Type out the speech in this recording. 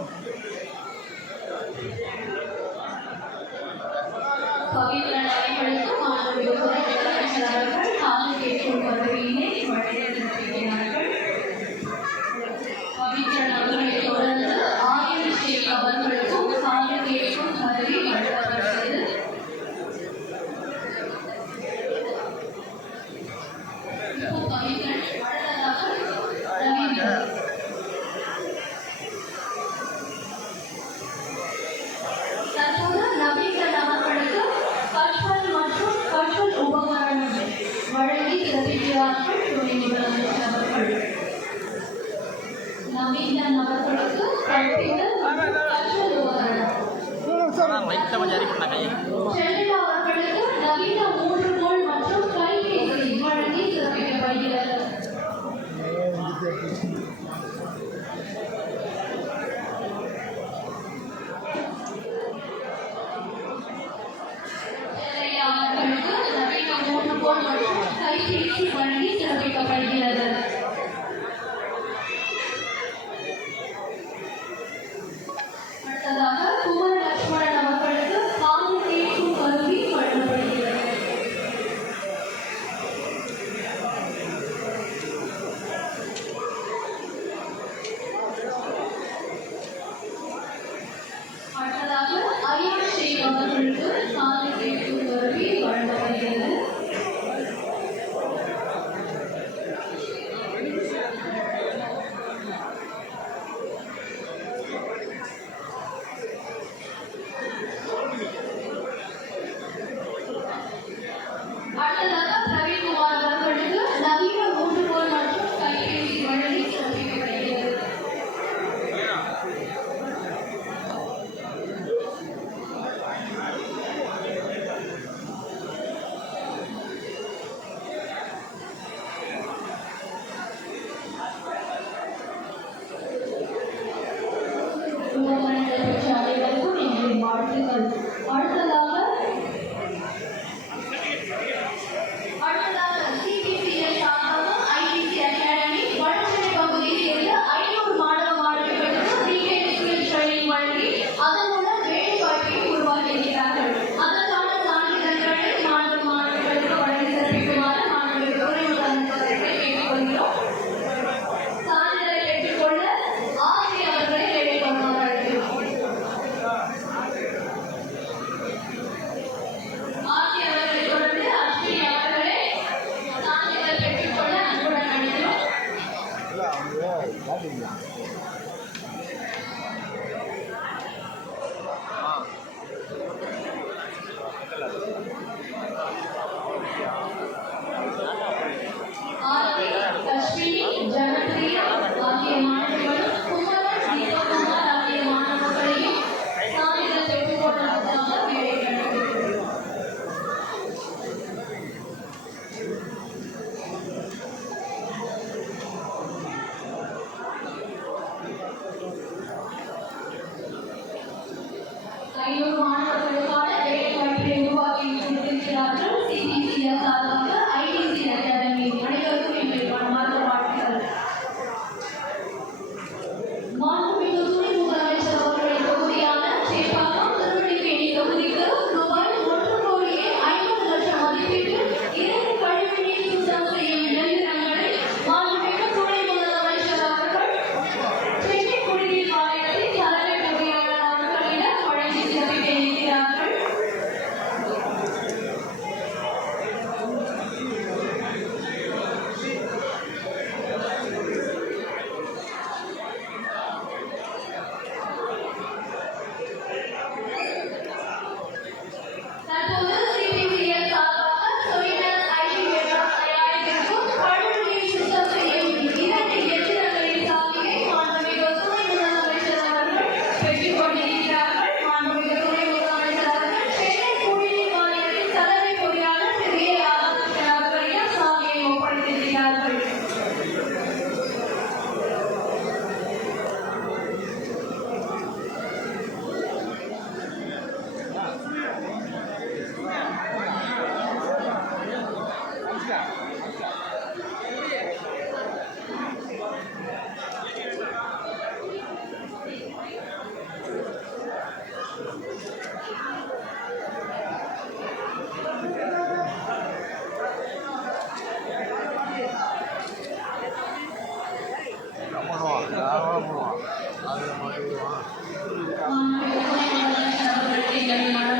Islam. Kopi dan air itu நவீன நபர்களுக்கு கட்டிட கட்டுவதாக வைத்தவன் அறிவிப்பாங்க Hæ? Allah.